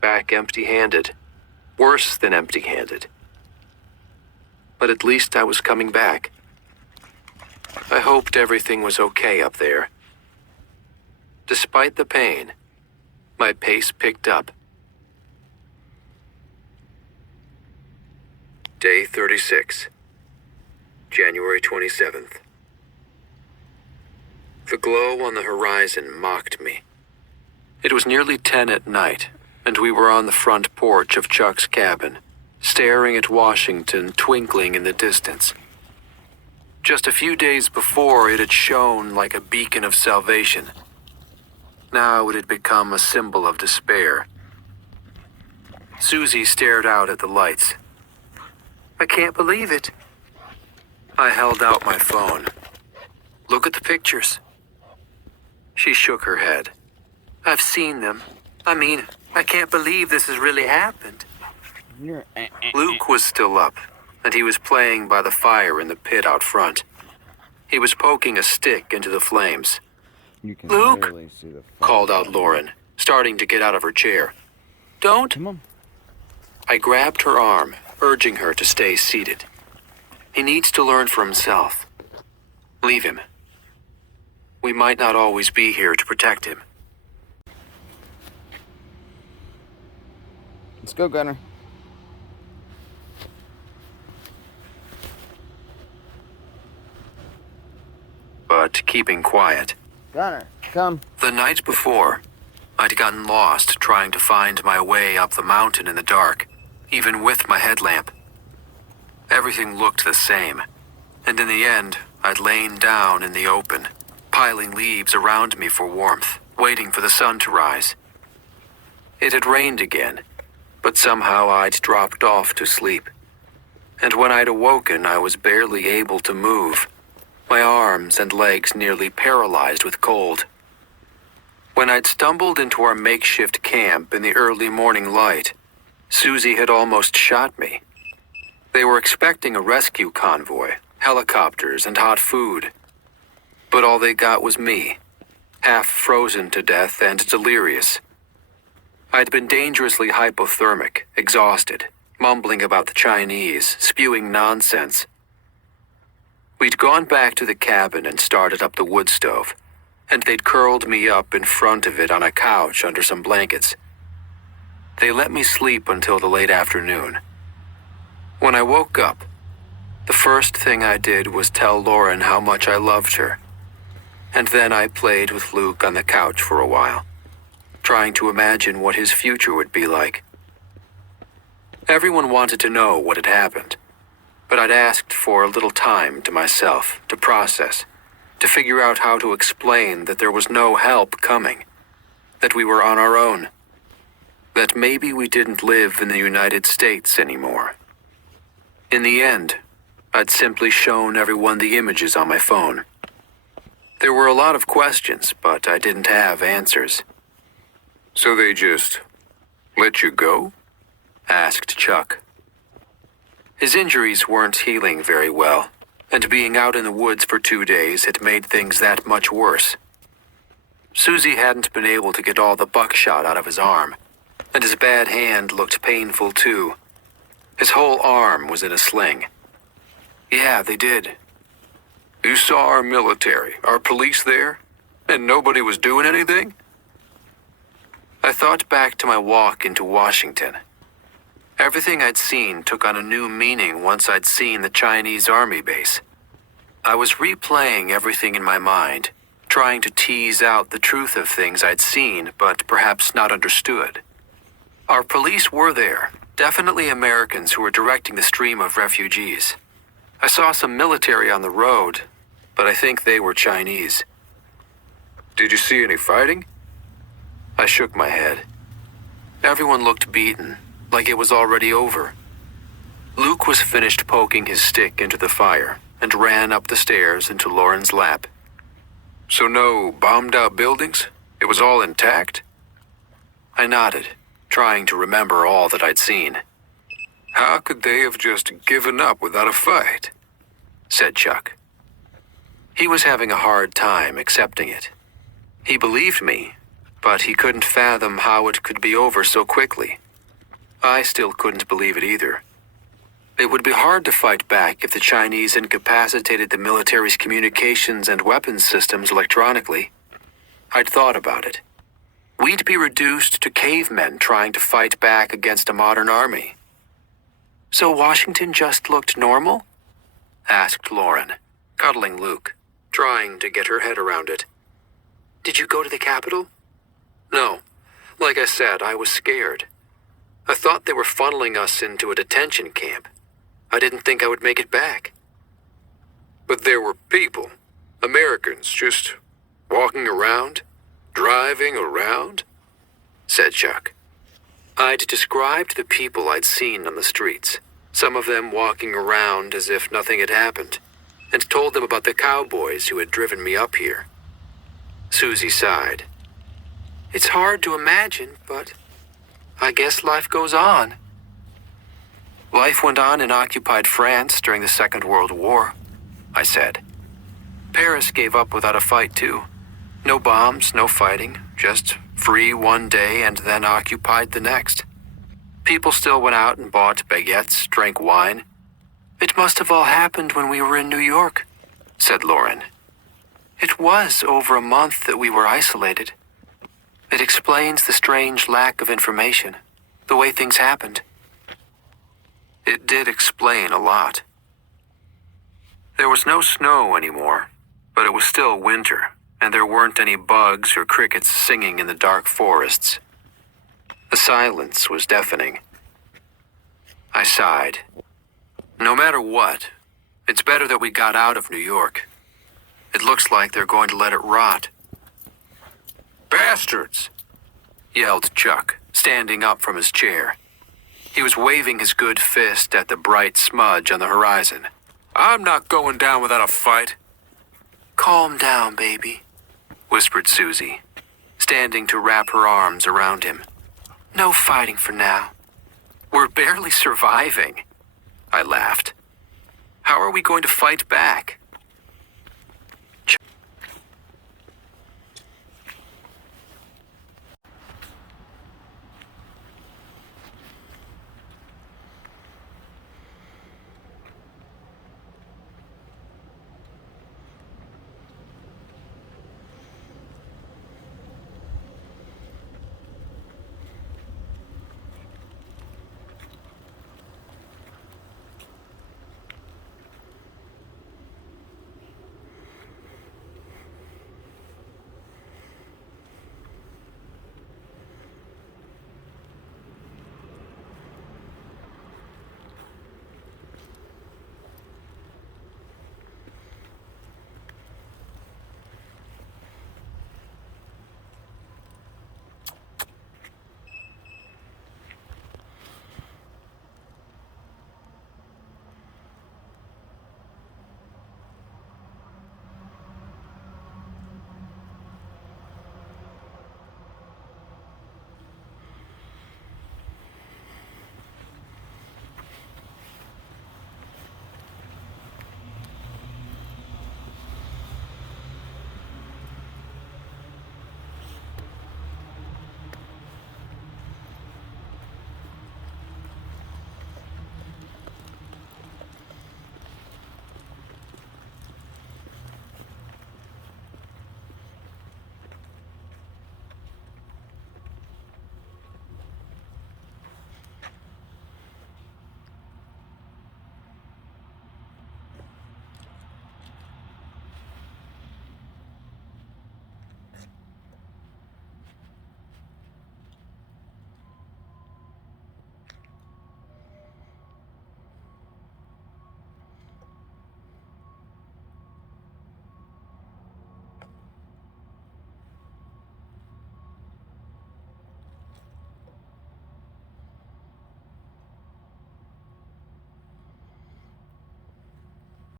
back empty-handed. Worse than empty-handed. But at least I was coming back. I hoped everything was okay up there. Despite the pain, my pace picked up. Day 36, January 27th. The glow on the horizon mocked me. It was nearly 10 at night, and we were on the front porch of Chuck's cabin, staring at Washington twinkling in the distance. Just a few days before, it had shone like a beacon of salvation. Now it had become a symbol of despair. Susie stared out at the lights. "I can't believe it." I held out my phone. "Look at the pictures." She shook her head. "I've seen them. I can't believe this has really happened." Luke was still up, and he was playing by the fire in the pit out front. He was poking a stick into the flames. You can "Luke!" barely see the called out Lauren, starting to get out of her chair. "Don't!" Come on. I grabbed her arm, urging her to stay seated. He needs to learn for himself. Leave him. We might not always be here to protect him. Let's go, Gunner. But keeping quiet. Gunner, come. The night before, I'd gotten lost trying to find my way up the mountain in the dark, even with my headlamp. Everything looked the same, and in the end, I'd lain down in the open, piling leaves around me for warmth, waiting for the sun to rise. It had rained again, but somehow I'd dropped off to sleep. And when I'd awoken, I was barely able to move, my arms and legs nearly paralyzed with cold. When I'd stumbled into our makeshift camp in the early morning light, Susie had almost shot me. They were expecting a rescue convoy, helicopters, and hot food. But all they got was me, half frozen to death and delirious. I'd been dangerously hypothermic, exhausted, mumbling about the Chinese, spewing nonsense. We'd gone back to the cabin and started up the wood stove, and they'd curled me up in front of it on a couch under some blankets. They let me sleep until the late afternoon. When I woke up, the first thing I did was tell Lauren how much I loved her. And then I played with Luke on the couch for a while, trying to imagine what his future would be like. Everyone wanted to know what had happened, but I'd asked for a little time to myself to process, to figure out how to explain that there was no help coming, that we were on our own, that maybe we didn't live in the United States anymore. In the end, I'd simply shown everyone the images on my phone. There were a lot of questions, but I didn't have answers. "So they just let you go?" asked Chuck. His injuries weren't healing very well, and being out in the woods for 2 days had made things that much worse. Susie hadn't been able to get all the buckshot out of his arm, and his bad hand looked painful too. His whole arm was in a sling. "Yeah, they did." "You saw our military, our police there, and nobody was doing anything?" I thought back to my walk into Washington. Everything I'd seen took on a new meaning once I'd seen the Chinese army base. I was replaying everything in my mind, trying to tease out the truth of things I'd seen but perhaps not understood. Our police were there, definitely Americans who were directing the stream of refugees. I saw some military on the road, but I think they were Chinese. "Did you see any fighting?" I shook my head. Everyone looked beaten, like it was already over. Luke was finished poking his stick into the fire and ran up the stairs into Lauren's lap. "So no bombed-out buildings? It was all intact?" I nodded, trying to remember all that I'd seen. "How could they have just given up without a fight?" said Chuck. He was having a hard time accepting it. He believed me, but he couldn't fathom how it could be over so quickly. I still couldn't believe it either. It would be hard to fight back if the Chinese incapacitated the military's communications and weapons systems electronically. I'd thought about it. We'd be reduced to cavemen trying to fight back against a modern army. So Washington just looked normal? Asked Lauren, cuddling Luke, trying to get her head around it. Did you go to the Capitol? No. Like I said, I was scared. I thought they were funneling us into a detention camp. I didn't think I would make it back. But there were people, Americans, just walking around, driving around, said Chuck. I'd described the people I'd seen on the streets, some of them walking around as if nothing had happened, and told them about the cowboys who had driven me up here. Susie sighed. It's hard to imagine, but I guess life goes on. Life went on in occupied France during the Second World War, I said. Paris gave up without a fight, too. No bombs, no fighting, just free one day and then occupied the next. People still went out and bought baguettes, drank wine. It must have all happened when we were in New York, said Lauren. It was over a month that we were isolated. It explains the strange lack of information, the way things happened. It did explain a lot. There was no snow anymore, but it was still winter, and there weren't any bugs or crickets singing in the dark forests. The silence was deafening. I sighed. No matter what, it's better that we got out of New York. It looks like they're going to let it rot. Bastards! Yelled Chuck, standing up from his chair. He was waving his good fist at the bright smudge on the horizon. I'm not going down without a fight. Calm down, baby, whispered Susie, standing to wrap her arms around him. No fighting for now. We're barely surviving. I laughed. How are we going to fight back?